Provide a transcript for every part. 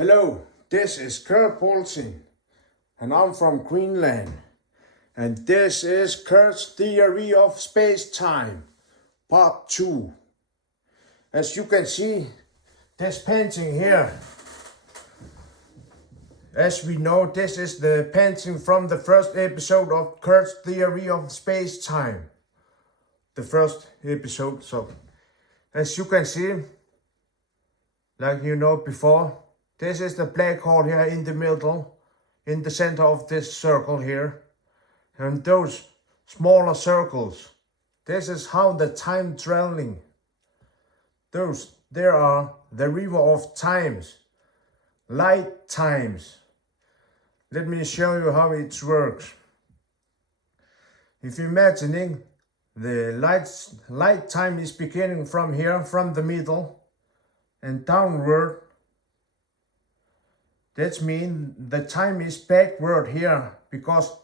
Hello, this is Kurt Poulsen, and I'm from Greenland. And this is Kurt's Theory of Space-Time, Part 2. As you can see, this painting here, as we know, this is the painting from the first episode of Kurt's Theory of Space-Time. The first episode, so as you can see, like you know before, this is the black hole here in the middle, in the center of this circle here. And those smaller circles, this is how the time traveling. There are the river of times, light times. Let me show you how it works. If you're imagining the light time is beginning from here, from the middle, and downward. That means the time is backward here because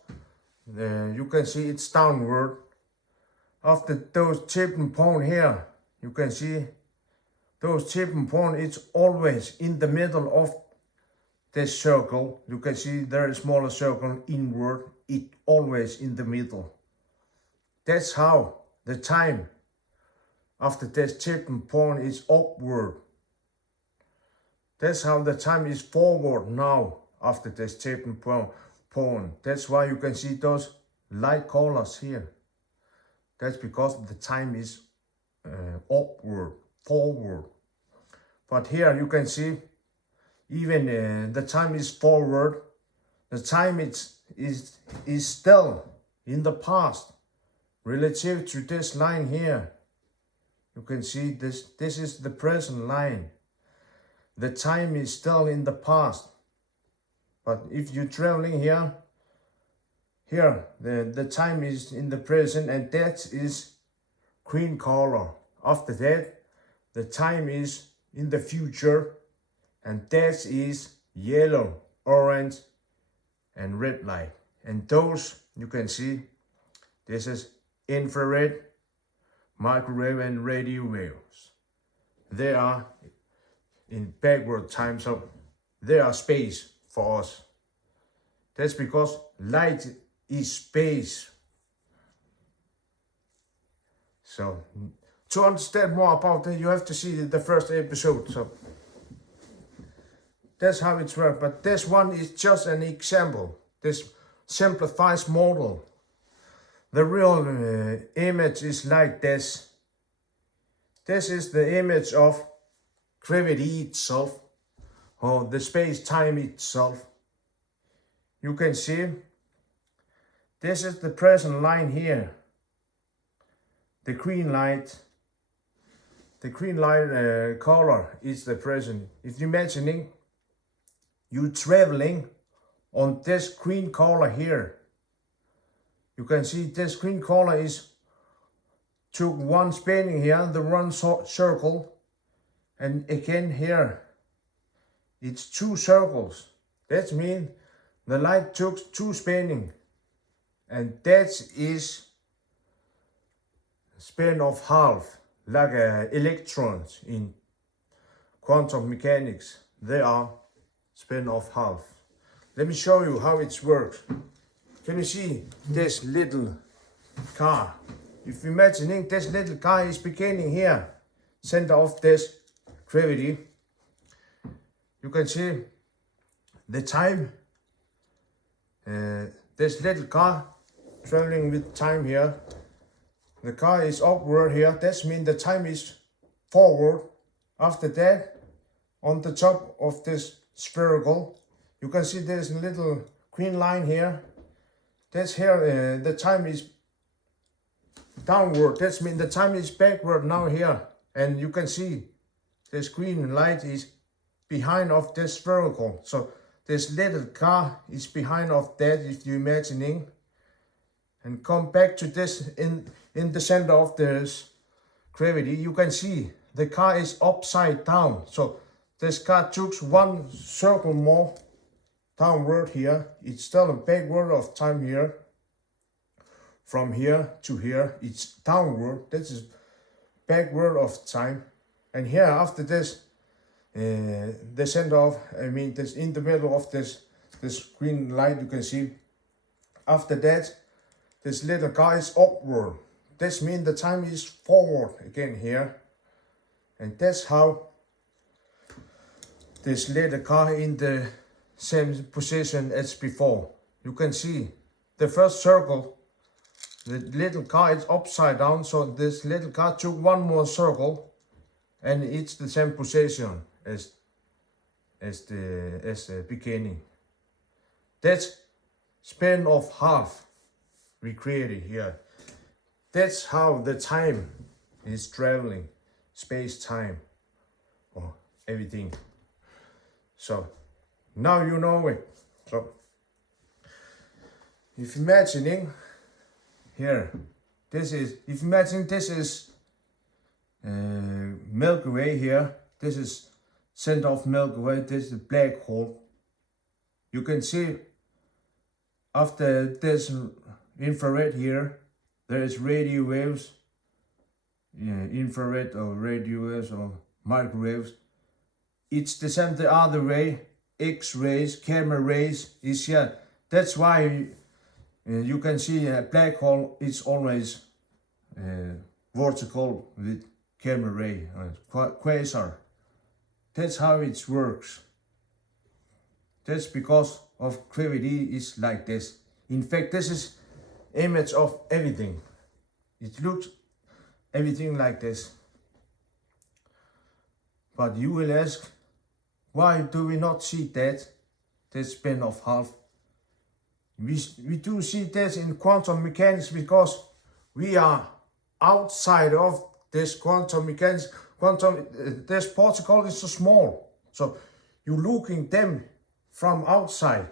you can see it's downward. After those tipping point here, you can see those tipping point, it's always in the middle of this circle. You can see there is a smaller circle inward, it always in the middle. That's how the time after this tipping point is upward. That's how the time is forward now after this tipping point. That's why you can see those light colors here. That's because the time is upward, forward. But here you can see even the time is forward. The time is still in the past relative to this line here. You can see this is the present line. The time is still in the past. But if you're traveling here, the time is in the present, and that is green color. After that, the time is in the future, and that is yellow, orange, and red light. And those, you can see, this is infrared, microwave, and radio waves. They are in backward time, so they are space for us. That's because light is space. So to understand more about it, you have to see the first episode. So that's how it works. But this one is just an example. This simplifies model. The real image is like this. This is the image of gravity itself, or the space-time itself. You can see this is the present line here. The green light color is the present. If you're imagining you traveling on this green color here, you can see this green color is took one spinning here, the one circle. And again here, it's two circles. That means the light took two spinning. And that is spin of half, like electrons in quantum mechanics. They are spin of half. Let me show you how it works. Can you see this little car? If you're imagining this little car is beginning here, center of this gravity, you can see the time. This little car traveling with time here. The car is upward here. That means the time is forward. After that, on the top of this spherical, you can see there's a little green line here. That's here. The time is downward. That means the time is backward now here. And you can see this green light is behind of this spherical. So this little car is behind of that, if you're imagining. And come back to this in the center of this gravity, you can see the car is upside down. So this car took one circle more downward here. It's still a backward of time here. From here to here, it's downward. This is backward of time. And here after this, the center of, this in the middle of this green light, you can see. After that, this little car is upward. This means the time is forward again here. And that's how this little car in the same position as before. You can see the first circle, the little car is upside down, so this little car took one more circle and it's the same position as the beginning. That's span of half we created here. That's how the time is traveling, space-time, or everything. So now you know it. So if imagining here, this is Milky Way here. This is center of Milky Way. This is the black hole. You can see after this infrared here, there is radio waves, infrared or radio waves or microwaves. It's the same the other way. X-rays, gamma rays is here. That's why you can see a black hole is always vertical with gamma ray, quasar. That's how it works. That's because of gravity is like this. In fact, this is image of everything. It looks everything like this. But you will ask, why do we not see that span of half? We do see that in quantum mechanics because we are outside of this quantum mechanics. This particle is so small, so you're looking them from outside.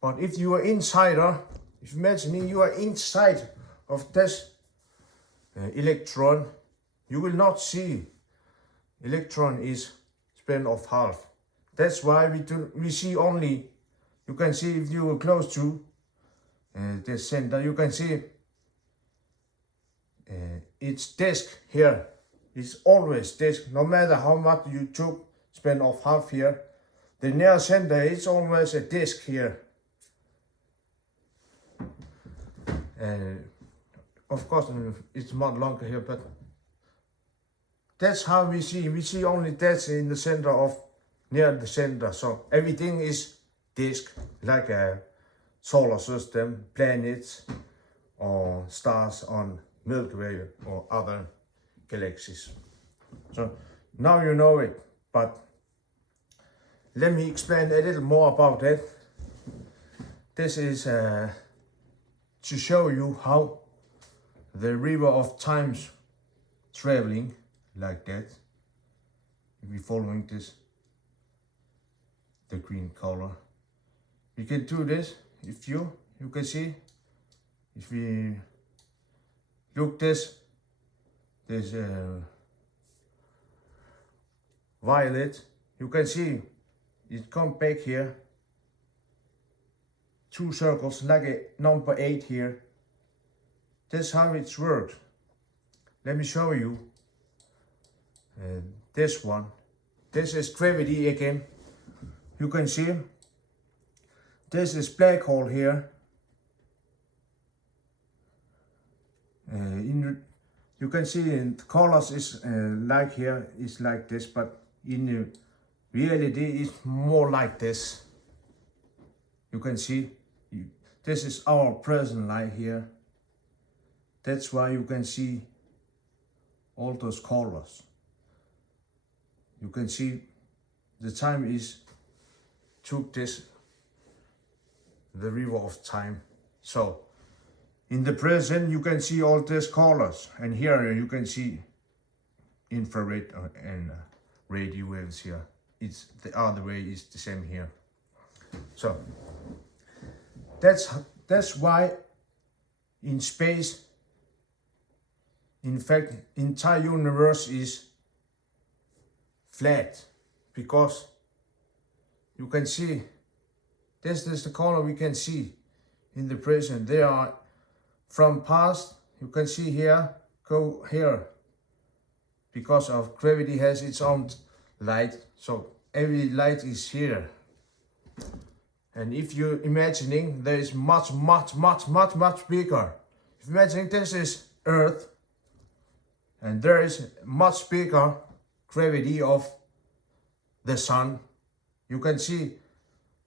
But if you are insider, if imagining you are inside of this electron, you will not see electron is span of half. That's why we see only. You can see if you are close to the center, you can see its disk here. It's always disk, no matter how much you took span of half here. The near center is always a disk here. Of course, it's much longer here, but that's how we see. We see only that in the center of, near the center. So everything is disk, like a solar system, planets, or stars on Milky Way or other galaxies. So now you know it, but let me explain a little more about it. This is to show you how the river of time's traveling like that. If we following this, the green color. We can do this. If you can see, if we look this violet, you can see it come back here. Two circles like a number 8 here. That's how it works. Let me show you this one. This is gravity again. You can see this is black hole here. You can see in the colors is like here is like this, but in reality it's more like this. You can see this is our present light here. That's why you can see all those colors. You can see the time is took this the river of time. So in the present you can see all these colors, and here you can see infrared and radio waves here. It's the other way is the same here. So that's why in space, in fact, entire universe is flat, because you can see this is the color we can see in the present. They are from past. You can see here, go here, because of gravity has its own light. So every light is here. And if you're imagining there is much bigger. If imagining this is Earth, and there is much bigger gravity of the sun. You can see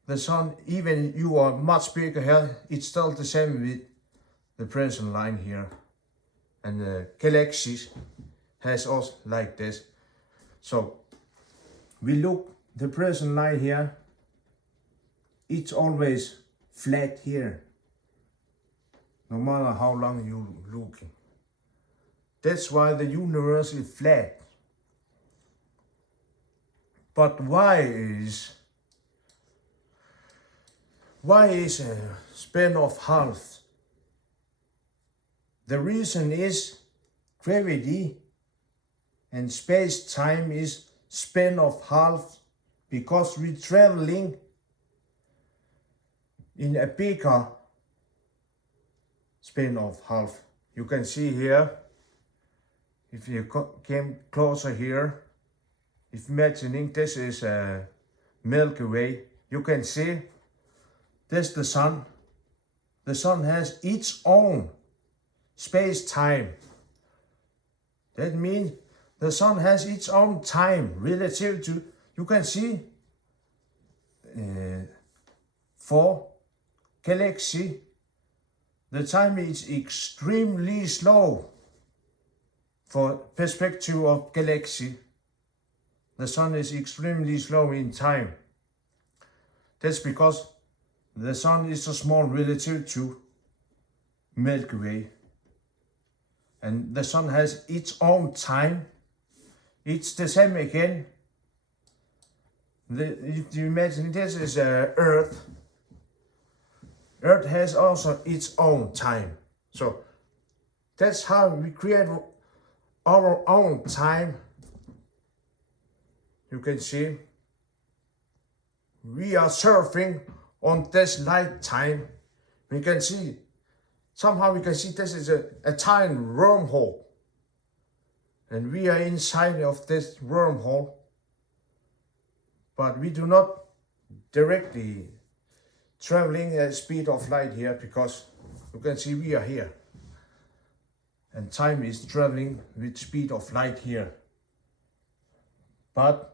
the sun, even you are much bigger here, it's still the same with the present line here. And the galaxies has also like this. So we look the present line here, it's always flat here, no matter how long you looking. That's why the universe is flat. But why is a span of half? The reason is gravity and space-time is span of half, because we're traveling in a bigger span of half. You can see here, if you came closer here, if imagining this is a Milky Way, you can see this is the sun. The sun has its own space-time. That means the sun has its own time relative to, you can see, for galaxy, the time is extremely slow. For perspective of galaxy, the sun is extremely slow in time. That's because the sun is so small relative to Milky Way. And the sun has its own time. It's the same again. If you imagine this is Earth. Earth has also its own time. So that's how we create our own time. You can see we are surfing on this light time. We can see, somehow we can see this is a tiny wormhole. And we are inside of this wormhole. But we do not directly traveling at the speed of light here, because you can see we are here. And time is traveling with speed of light here. But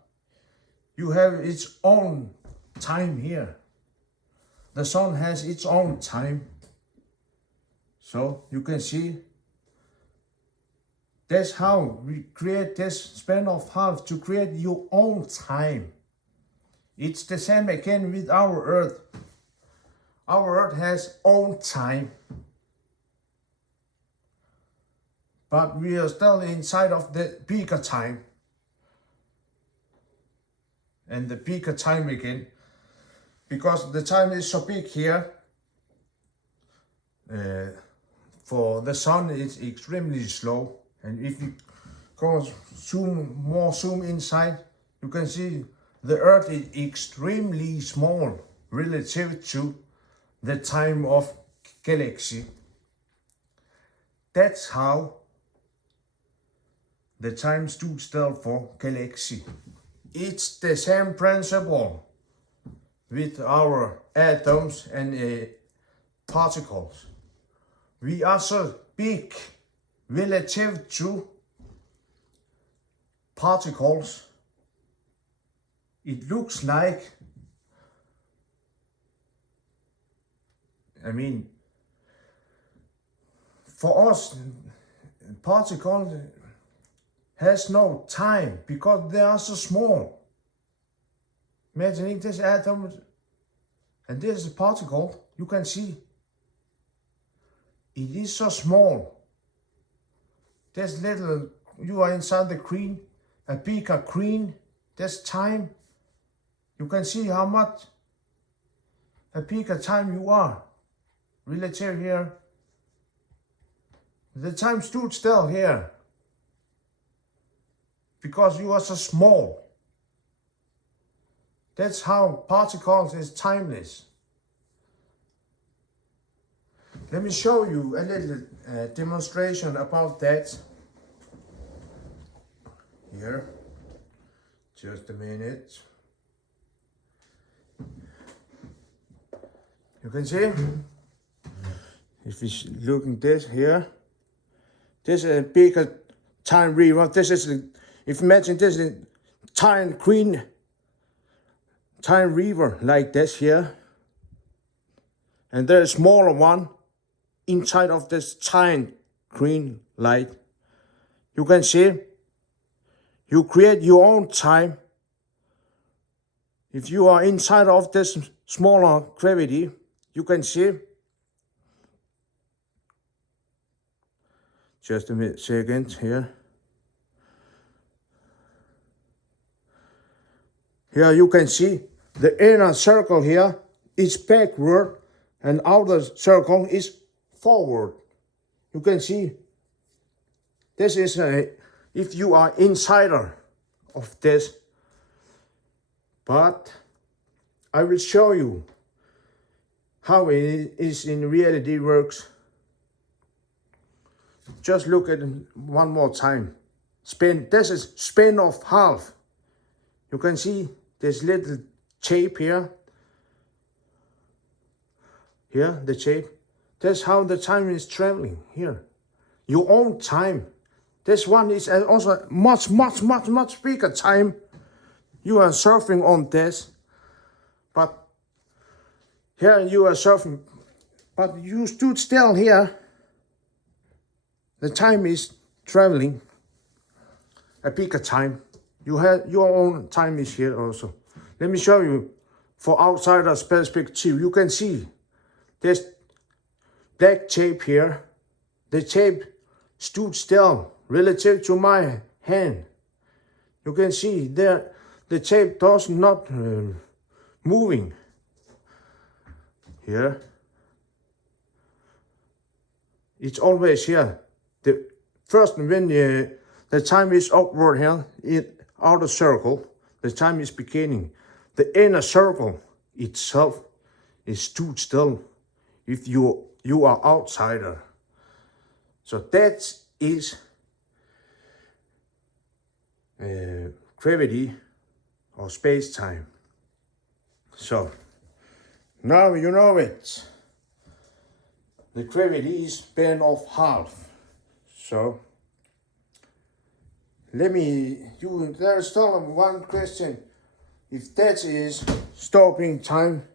you have its own time here. The sun has its own time. So you can see that's how we create this span of half, to create your own time. It's the same again with our Earth. Our Earth has own time. But we are still inside of the bigger time. And the bigger time again, because the time is so big here. For the sun it's extremely slow, and if you go zoom inside, you can see the Earth is extremely small relative to the time of galaxy. That's how the time stood still for galaxy. It's the same principle with our atoms and particles. We are so big relative to particles. It looks like, for us, particles has no time because they are so small. Imagining this atom and this particle, you can see it is so small. This little, you are inside the cream, a bigger cream, this time, you can see how much a bigger time you are. Relative here, the time stood still here because you are so small. That's how particles is timeless. Let me show you a little demonstration about that. Here, Just a minute. You can see, if we looking this here, this is a bigger time river. This is, if you imagine this is time green, time river like this here. And there's a smaller one inside of this giant green light. You can see, you create your own time. If you are inside of this smaller gravity, you can see, just a second here. Here you can see the inner circle here is backward and outer circle is forward. You can see this is if you are insider of this, but I will show you how it is in reality works. Just look at it one more time. Spin. This is spin of half. You can see this little shape here. Here, the shape. That's how the time is traveling here. Your own time. This one is also much bigger time. You are surfing on this. But here you are surfing. But you stood still here. The time is traveling. A bigger time. You have your own time is here also. Let me show you. For outsider's perspective, you can see this black shape here. The shape stood still relative to my hand. You can see there the shape does not moving here. It's always here. The first when the time is upward here in outer circle, the time is beginning. The inner circle itself is stood still if you are outsider. So that is gravity or space-time. So now you know it. The gravity is bent off half. So let me do, there's still one question. If that is stopping time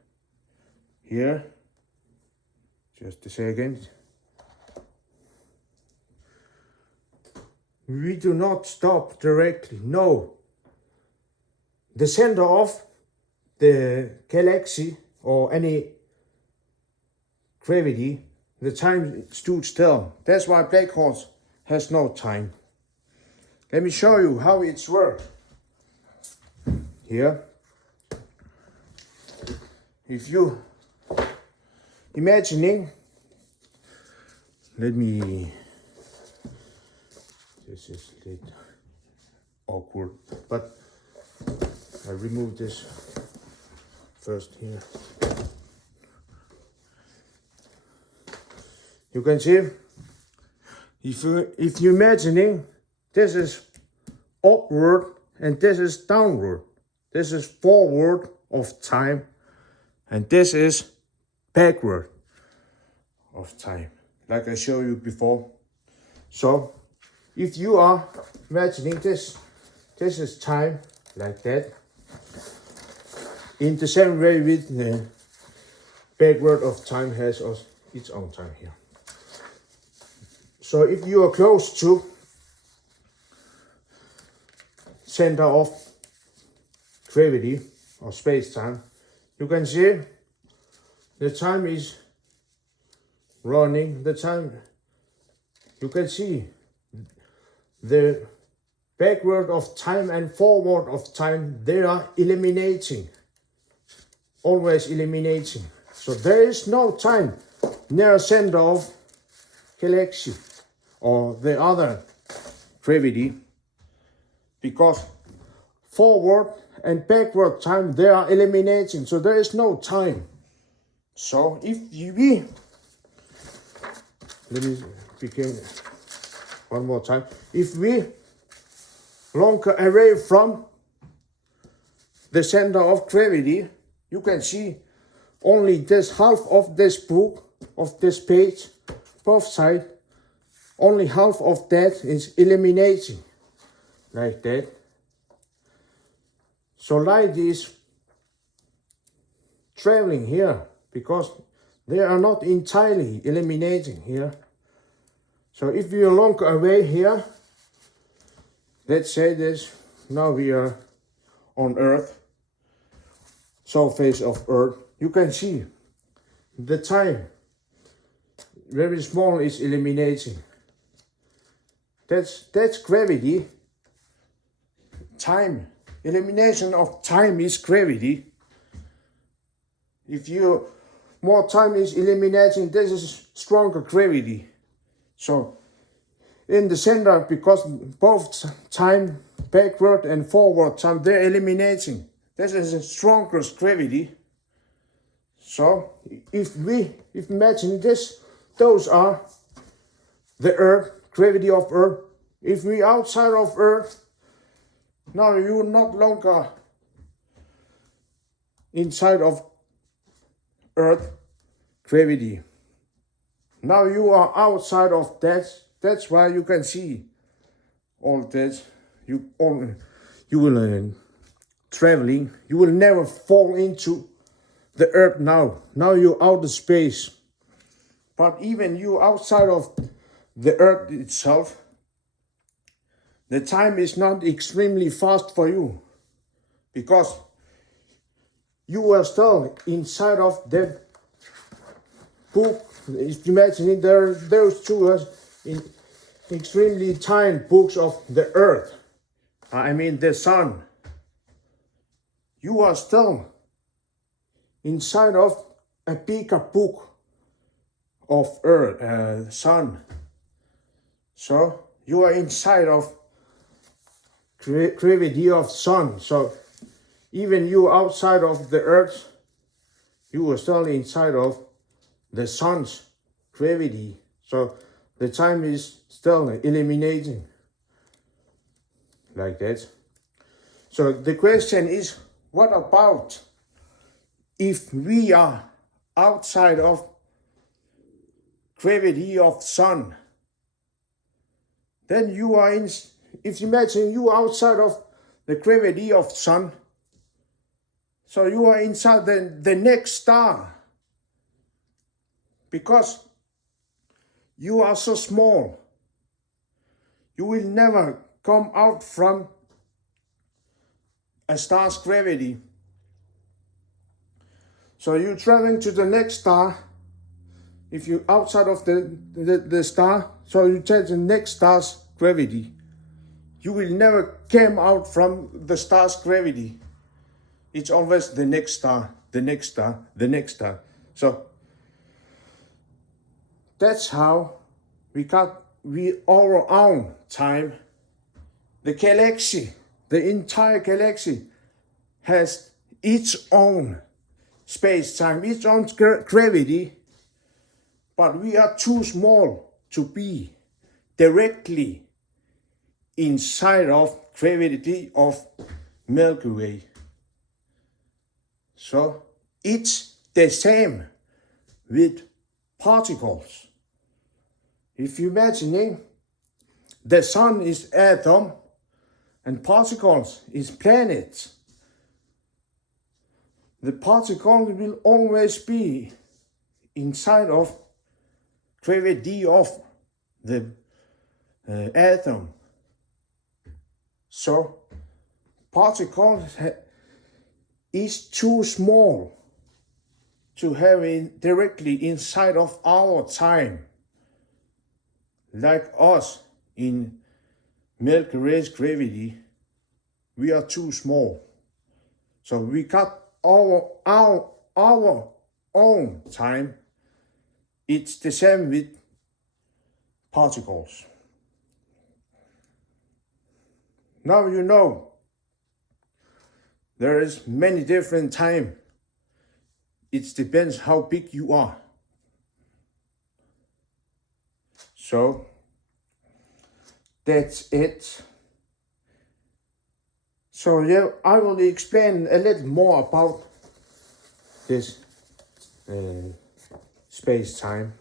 here, just a second. We do not stop directly, no. The center of the galaxy or any gravity, the time stood still. That's why black holes has no time. Let me show you how it's work. Here, if you imagining, let me, this is a little awkward, but I remove this first here. You can see, if you imagining, this is upward and this is downward. This is forward of time and this is backward of time, like I showed you before. So if you are imagining this is time like that, in the same way with the backward of time has its own time here. So if you are close to center of gravity or space-time, you can see the time is running. The time, you can see the backward of time and forward of time, they are eliminating, always eliminating. So there is no time near center of galaxy or the other gravity, because forward and backward time, they are eliminating, so there is no time. So if we, let me begin one more time. If we longer away from the center of gravity, you can see only this half of this book, of this page, both sides, only half of that is eliminating, like that. So light is traveling here, because they are not entirely eliminating here. So if we are longer away here, let's say this, now we are on Earth, surface of Earth, you can see the time very small is eliminating. That's gravity. Time, elimination of time is gravity. If you more time is eliminating, this is stronger gravity. So in the center, because both time backward and forward time, they're eliminating. This is the strongest gravity. So if imagine this, those are the Earth, gravity of Earth. If we outside of Earth, now you're not longer inside of Earth gravity. Now you are outside of that. That's why you can see all this. You will traveling. You will never fall into the Earth now. Now you're out of space. But even you outside of the Earth itself, the time is not extremely fast for you, because you are still inside of the book. If you imagine there, those two are in extremely tiny books of the Earth. I mean the sun. You are still inside of a bigger book of Earth, sun. So you are inside of gravity of sun. So even you outside of the Earth, you are still inside of the sun's gravity. So the time is still eliminating, like that. So the question is, what about if we are outside of gravity of sun? Then you are in, if you imagine you are outside of the gravity of sun, so you are inside the next star, because you are so small. You will never come out from a star's gravity. So you're traveling to the next star. If you're outside of the star, so you take the next star's gravity. You will never come out from the star's gravity. It's always the next star, the next star, the next star. So that's how we got our own time. The galaxy, the entire galaxy, has its own space-time, its own gravity, but we are too small to be directly inside of gravity of Milky Way. So it's the same with particles. If you imagine the sun is atom and particles is planets, the particles will always be inside of gravity of the atom. So particles is too small to have it directly inside of our time. Like us in Milky Way's gravity, we are too small. So we got our own time. It's the same with particles. Now you know there is many different time. It depends how big you are. So that's it. So yeah, I will explain a little more about this space-time.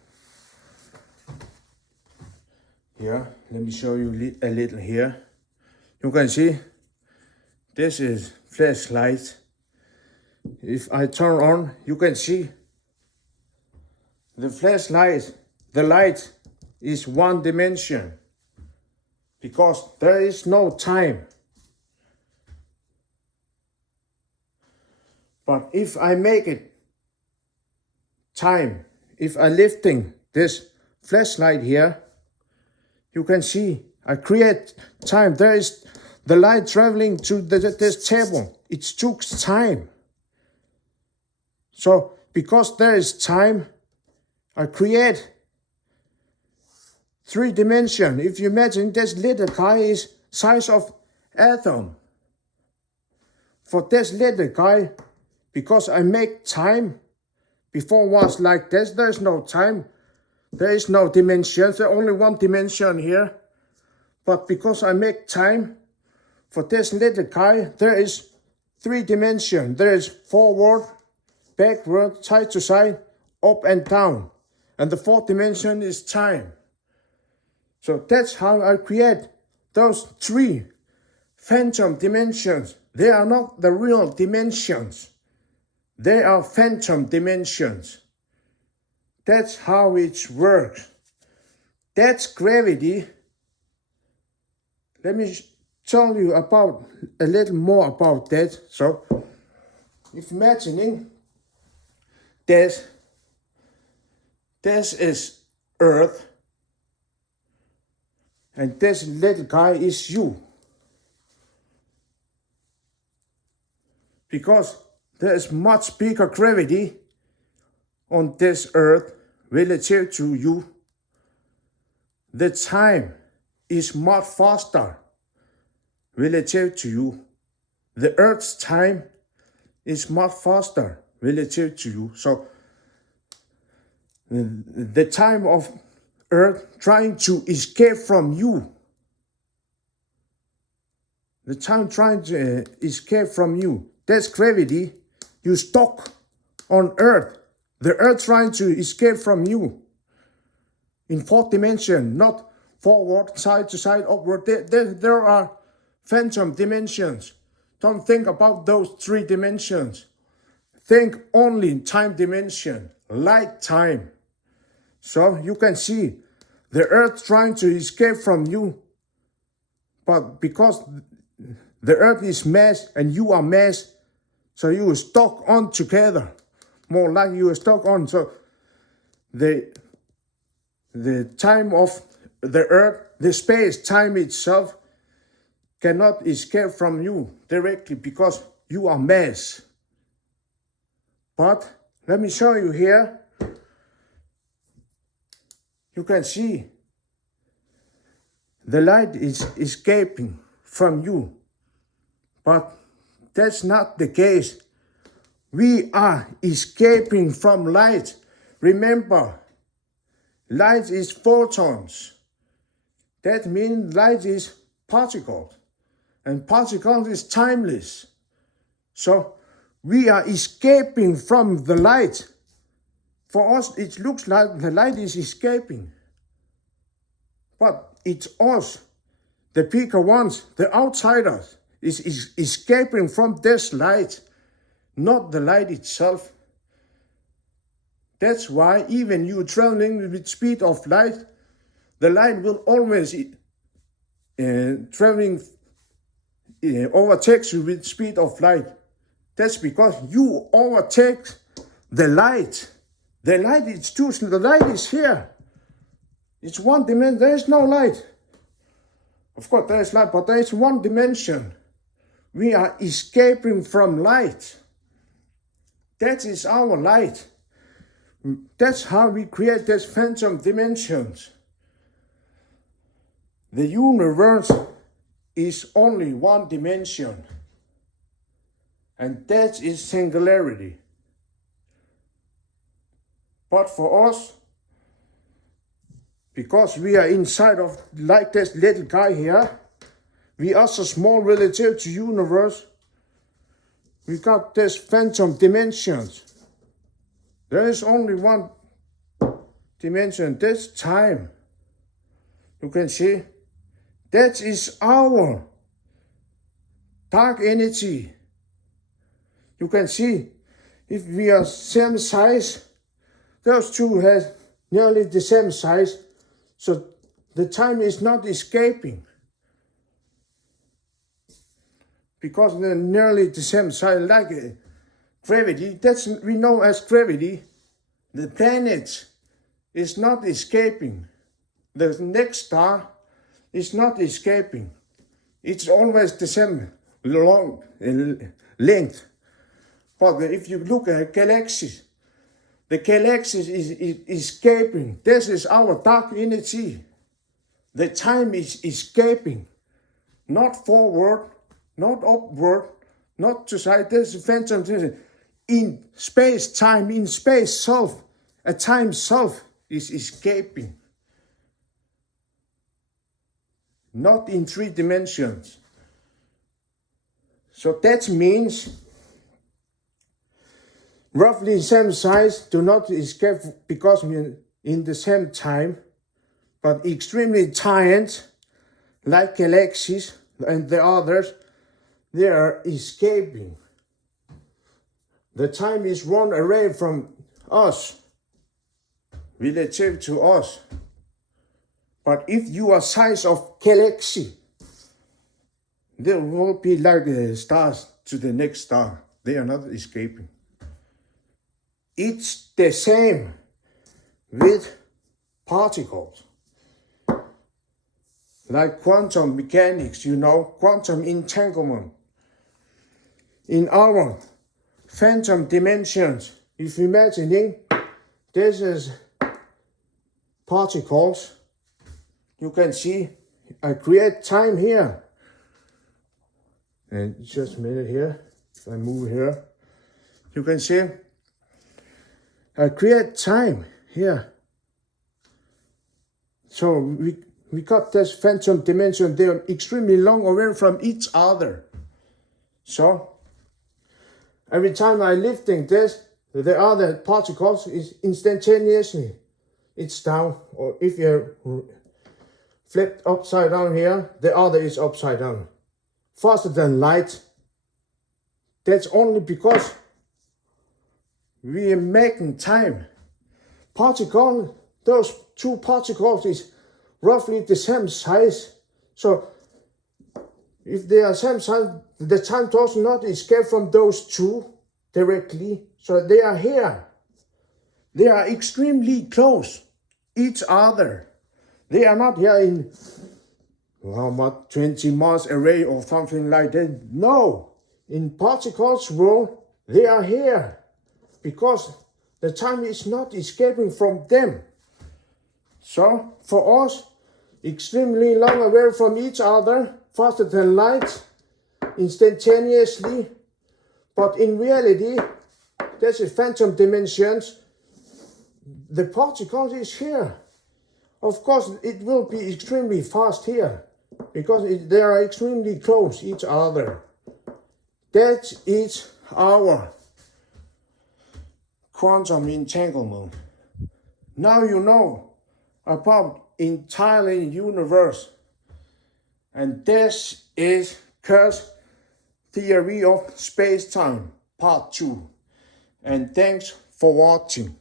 Here, let me show you a little here. You can see this is flashlight. If I turn on, you can see the flashlight, the light is one dimension because there is no time. But if I make it time, if I lifting this flashlight here, you can see I create time. There is the light traveling to this table. It took time. So because there is time, I create 3 dimension. If you imagine this little guy is size of atom. For this little guy, because I make time, before was like this, there's no time. There is no dimensions, there's only one dimension here. But because I make time, for this little guy, there is 3 dimensions. There is forward, backward, side to side, up and down. And the 4th dimension is time. So that's how I create those 3 phantom dimensions. They are not the real dimensions. They are phantom dimensions. That's how it works. That's gravity. Let me tell you about a little more about that. So, if imagining this is Earth, and this little guy is you. Because there is much bigger gravity on this Earth relative to you. The time is much faster relative to you. The Earth's time is much faster relative to you. So the time of Earth trying to escape from you. The time trying to escape from you. That's gravity. You stuck on Earth. The Earth trying to escape from you. In 4th dimension, not forward, side to side, upward. There are phantom dimensions. Don't think about those 3 dimensions. Think only in time dimension, light time. So you can see the Earth trying to escape from you. But because the Earth is mass and you are mass, so you are stuck on together. More like you are stuck on. So the time of the Earth, the space, time itself cannot escape from you directly because you are mass. But let me show you here. You can see the light is escaping from you. But that's not the case. We are escaping from light. Remember, light is photons. That means light is particles. And particles is timeless. So we are escaping from the light. For us, it looks like the light is escaping. But it's us, the bigger ones, the outsiders, is escaping from this light, not the light itself. That's why even you traveling with speed of light, the light will always overtakes you with speed of light. That's because you overtake the light. The light is too. The light is here. It's one dimension. There is no light. Of course, there is light, but there is one dimension. We are escaping from light. That is our light. That's how we create these phantom dimensions. The universe is only one dimension. And that is singularity. But for us, because we are inside of like this little guy here, we are so small relative to universe. We got this phantom dimensions. There is only one dimension, this time. You can see that is our dark energy. You can see if we are same size, those two have nearly the same size, so the time is not escaping. Because they're nearly the same size, like gravity, that's we know as gravity. The planet is not escaping. The next star is not escaping. It's always the same long length. But if you look at galaxies, the galaxies is escaping. This is our dark energy. The time is escaping, not forward, not upward, not to side. This is phantom in space, time, in space, self, a time self is escaping. Not in 3 dimensions. So that means roughly same size do not escape because we're in the same time, but extremely giant, like galaxies and the others, they are escaping. The time is run away from us, relative to us. But if you are size of galaxy, there will be like stars to the next star. They are not escaping. It's the same with particles. Like quantum mechanics, you know, quantum entanglement. In our phantom dimensions, if you imagining this is particles, you can see I create time here. And just a minute here, if I move here, you can see I create time here. So we got this phantom dimension, they are extremely long away from each other. So every time I lifting this, the other particles is instantaneously, it's down. Or if you flip upside down here, the other is upside down. Faster than light. That's only because we are making time. Particle, those 2 particles is roughly the same size. So if they are same size, the time does not escape from those 2 directly. So they are here. They are extremely close each other. They are not here in 20 miles away or something like that. No, in particles world, they are here because the time is not escaping from them. So for us, extremely long away from each other, faster than light, instantaneously. But in reality, this is phantom dimensions. The particle is here. Of course, it will be extremely fast here because they are extremely close each other. That is our quantum entanglement. Now you know about entire universe. And this is Kurt's theory of space-time, part 2. And thanks for watching.